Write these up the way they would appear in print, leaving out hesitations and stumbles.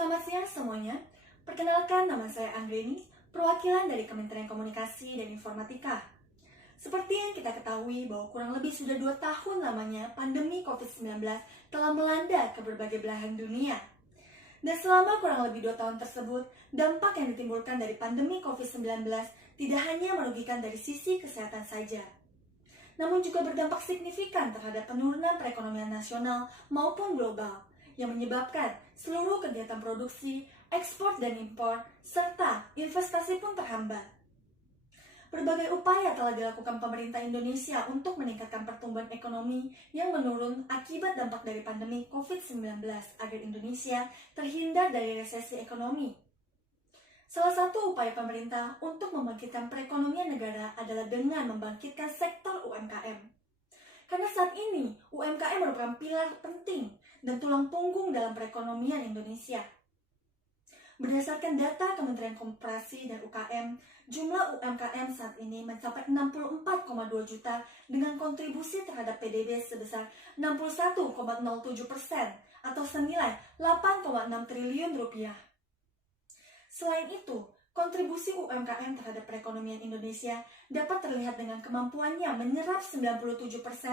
Selamat siang semuanya. Perkenalkan, nama saya Anggreni, perwakilan dari Kementerian Komunikasi dan Informatika. Seperti yang kita ketahui bahwa kurang lebih sudah 2 tahun lamanya pandemi COVID-19 telah melanda ke berbagai belahan dunia. Dan selama kurang lebih 2 tahun tersebut, dampak yang ditimbulkan dari pandemi COVID-19 tidak hanya merugikan dari sisi kesehatan saja, namun juga berdampak signifikan terhadap penurunan perekonomian nasional maupun global, yang menyebabkan seluruh kegiatan produksi, ekspor dan impor, serta investasi pun terhambat. Berbagai upaya telah dilakukan pemerintah Indonesia untuk meningkatkan pertumbuhan ekonomi yang menurun akibat dampak dari pandemi COVID-19 agar Indonesia terhindar dari resesi ekonomi. Salah satu upaya pemerintah untuk membangkitkan perekonomian negara adalah dengan membangkitkan sektor UMKM. Karena saat ini, UMKM merupakan pilar penting dan tulang punggung dalam perekonomian Indonesia. Berdasarkan data Kementerian Koperasi dan UKM, jumlah UMKM saat ini mencapai 64,2 juta dengan kontribusi terhadap PDB sebesar 61,07% atau senilai 8,6 triliun rupiah. Selain itu, kontribusi UMKM terhadap perekonomian Indonesia dapat terlihat dengan kemampuannya menyerap 97%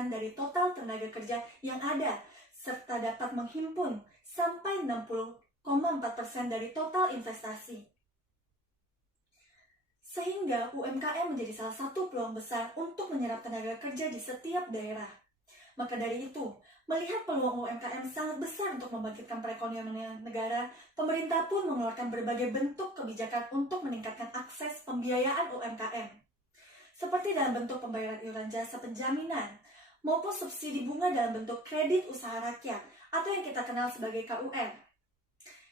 dari total tenaga kerja yang ada, serta dapat menghimpun sampai 60,4% dari total investasi. Sehingga UMKM menjadi salah satu peluang besar untuk menyerap tenaga kerja di setiap daerah. Maka dari itu, melihat peluang UMKM sangat besar untuk membangkitkan perekonomian negara, pemerintah pun mengeluarkan berbagai bentuk kebijakan untuk meningkatkan akses pembiayaan UMKM. Seperti dalam bentuk pembayaran iuran jasa penjaminan, maupun subsidi bunga dalam bentuk kredit usaha rakyat atau yang kita kenal sebagai KUR,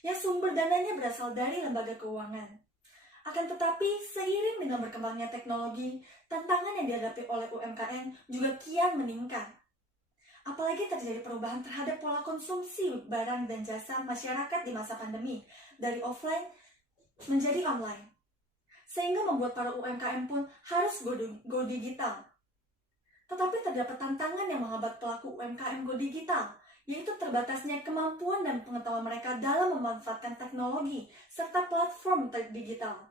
yang sumber dananya berasal dari lembaga keuangan. Akan tetapi, seiring dengan berkembangnya teknologi, tantangan yang dihadapi oleh UMKM juga kian meningkat. Apalagi terjadi perubahan terhadap pola konsumsi barang dan jasa masyarakat di masa pandemi, dari offline menjadi online. Sehingga membuat para UMKM pun harus go digital. Tetapi terdapat tantangan yang menghambat pelaku UMKM go digital, yaitu terbatasnya kemampuan dan pengetahuan mereka dalam memanfaatkan teknologi serta platform digital.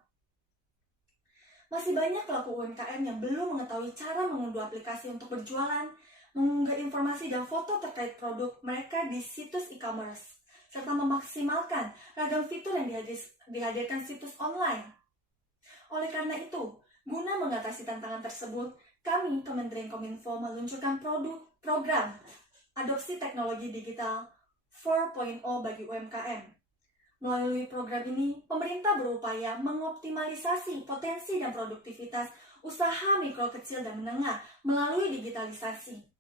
Masih banyak pelaku UMKM yang belum mengetahui cara mengunduh aplikasi untuk berjualan, mengunggah informasi dan foto terkait produk mereka di situs e-commerce, serta memaksimalkan ragam fitur yang dihadirkan situs online. Oleh karena itu, guna mengatasi tantangan tersebut, kami Kementerian Kominfo meluncurkan program Adopsi Teknologi Digital 4.0 bagi UMKM. Melalui program ini, pemerintah berupaya mengoptimalisasi potensi dan produktivitas usaha mikro, kecil, dan menengah melalui digitalisasi.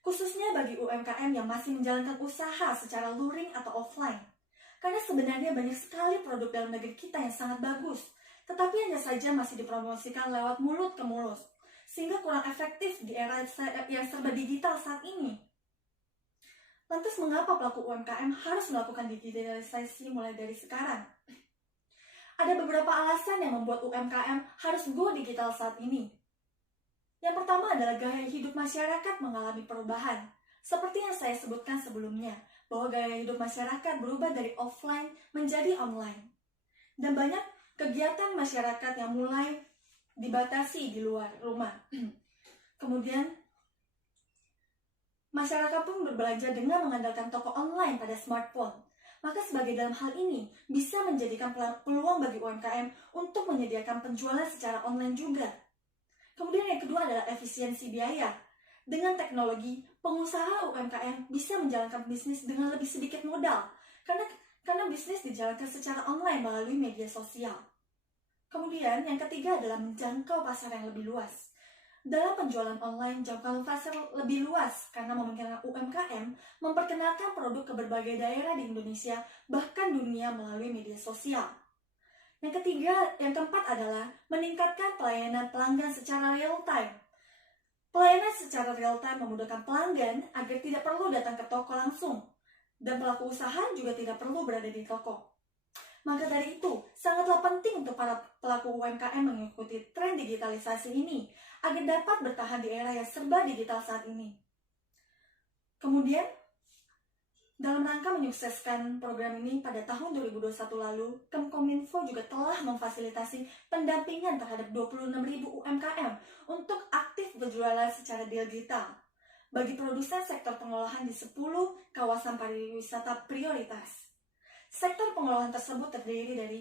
Khususnya bagi UMKM yang masih menjalankan usaha secara luring atau offline. Karena sebenarnya banyak sekali produk dalam negeri kita yang sangat bagus, tetapi hanya saja masih dipromosikan lewat mulut ke mulut, sehingga kurang efektif di era yang serba digital saat ini. Lantas mengapa pelaku UMKM harus melakukan digitalisasi mulai dari sekarang? Ada beberapa alasan yang membuat UMKM harus go digital saat ini. Yang pertama adalah gaya hidup masyarakat mengalami perubahan. Seperti yang saya sebutkan sebelumnya, bahwa gaya hidup masyarakat berubah dari offline menjadi online. Dan banyak kegiatan masyarakat yang mulai dibatasi di luar rumah. Kemudian, masyarakat pun berbelanja dengan mengandalkan toko online pada smartphone. Maka sebagai dalam hal ini, bisa menjadikan peluang bagi UMKM untuk menyediakan penjualan secara online juga. Kemudian yang kedua adalah efisiensi biaya. Dengan teknologi, pengusaha UMKM bisa menjalankan bisnis dengan lebih sedikit modal, karena bisnis dijalankan secara online melalui media sosial. Kemudian yang ketiga adalah menjangkau pasar yang lebih luas. Dalam penjualan online, jangkauan pasar lebih luas karena memungkinkan UMKM memperkenalkan produk ke berbagai daerah di Indonesia, bahkan dunia melalui media sosial. Yang keempat adalah meningkatkan pelayanan pelanggan secara real time. Pelayanan secara real time memudahkan pelanggan agar tidak perlu datang ke toko langsung, dan pelaku usaha juga tidak perlu berada di toko. Maka dari itu, sangatlah penting untuk para pelaku UMKM mengikuti tren digitalisasi ini, agar dapat bertahan di era yang serba digital saat ini. Kemudian, Dalam rangka menyukseskan program ini pada tahun 2021 lalu, Kemkominfo juga telah memfasilitasi pendampingan terhadap 26.000 UMKM untuk aktif berjualan secara digital bagi produsen sektor pengolahan di 10 kawasan pariwisata prioritas. Sektor pengolahan tersebut terdiri dari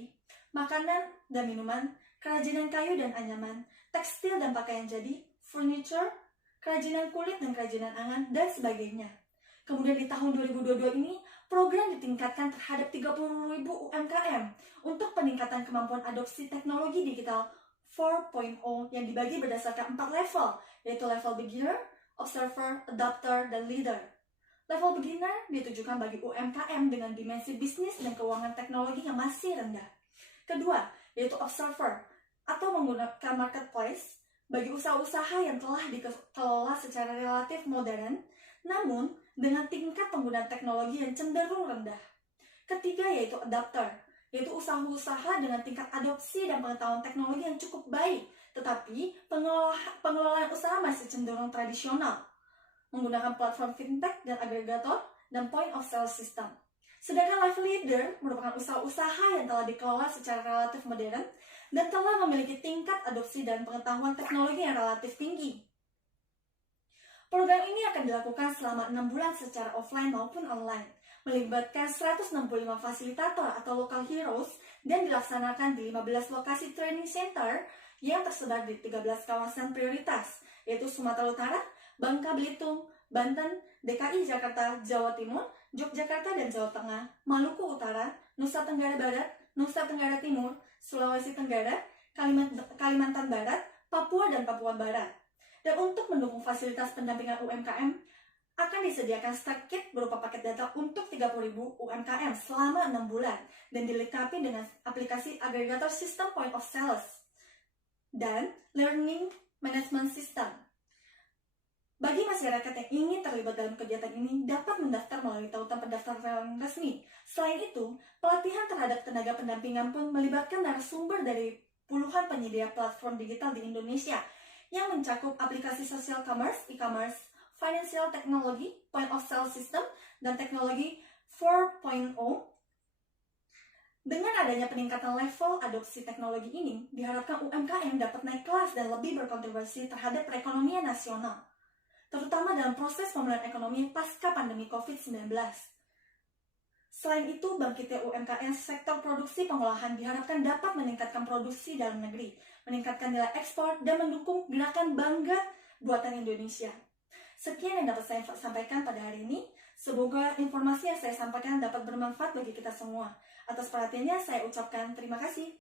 makanan dan minuman, kerajinan kayu dan anyaman, tekstil dan pakaian jadi, furniture, kerajinan kulit dan kerajinan angan, dan sebagainya. Kemudian di tahun 2022 ini, program ditingkatkan terhadap 30.000 UMKM untuk peningkatan kemampuan adopsi teknologi digital 4.0 yang dibagi berdasarkan 4 level, yaitu level beginner, observer, adapter, dan leader. Level beginner ditujukan bagi UMKM dengan dimensi bisnis dan keuangan teknologi yang masih rendah. Kedua, yaitu observer atau menggunakan marketplace bagi usaha-usaha yang telah dikelola secara relatif modern, namun dengan tingkat penggunaan teknologi yang cenderung rendah. Ketiga, yaitu adapter, yaitu usaha-usaha dengan tingkat adopsi dan pengetahuan teknologi yang cukup baik, tetapi pengelolaan usaha masih cenderung tradisional, menggunakan platform fintech dan agregator dan point of sale system. Sedangkan level leader merupakan usaha-usaha yang telah dikelola secara relatif modern dan telah memiliki tingkat adopsi dan pengetahuan teknologi yang relatif tinggi. Program ini akan dilakukan selama 6 bulan secara offline maupun online, melibatkan 165 fasilitator atau local heroes dan dilaksanakan di 15 lokasi training center yang tersebar di 13 kawasan prioritas, yaitu Sumatera Utara, Bangka Belitung, Banten, DKI Jakarta, Jawa Timur, Yogyakarta dan Jawa Tengah, Maluku Utara, Nusa Tenggara Barat, Nusa Tenggara Timur, Sulawesi Tenggara, Kalimantan Barat, Papua dan Papua Barat. Dan untuk mendukung fasilitas pendampingan UMKM, akan disediakan start kit berupa paket data untuk 30.000 UMKM selama 6 bulan dan dilengkapi dengan aplikasi agregator sistem point of sales dan learning management system. Bagi masyarakat yang ingin terlibat dalam kegiatan ini dapat mendaftar melalui tautan pendaftaran resmi. Selain itu, pelatihan terhadap tenaga pendampingan pun melibatkan narasumber dari puluhan penyedia platform digital di Indonesia yang mencakup aplikasi social commerce, e-commerce, financial technology, point of sale system, dan teknologi 4.0. Dengan adanya peningkatan level adopsi teknologi ini, diharapkan UMKM dapat naik kelas dan lebih berkontribusi terhadap perekonomian nasional, terutama dalam proses pemulihan ekonomi pasca pandemi COVID-19. Selain itu, bangkitnya UMKM sektor produksi pengolahan diharapkan dapat meningkatkan produksi dalam negeri, meningkatkan nilai ekspor, dan mendukung gerakan bangga buatan Indonesia. Sekian yang dapat saya sampaikan pada hari ini. Semoga informasi yang saya sampaikan dapat bermanfaat bagi kita semua. Atas perhatiannya, saya ucapkan terima kasih.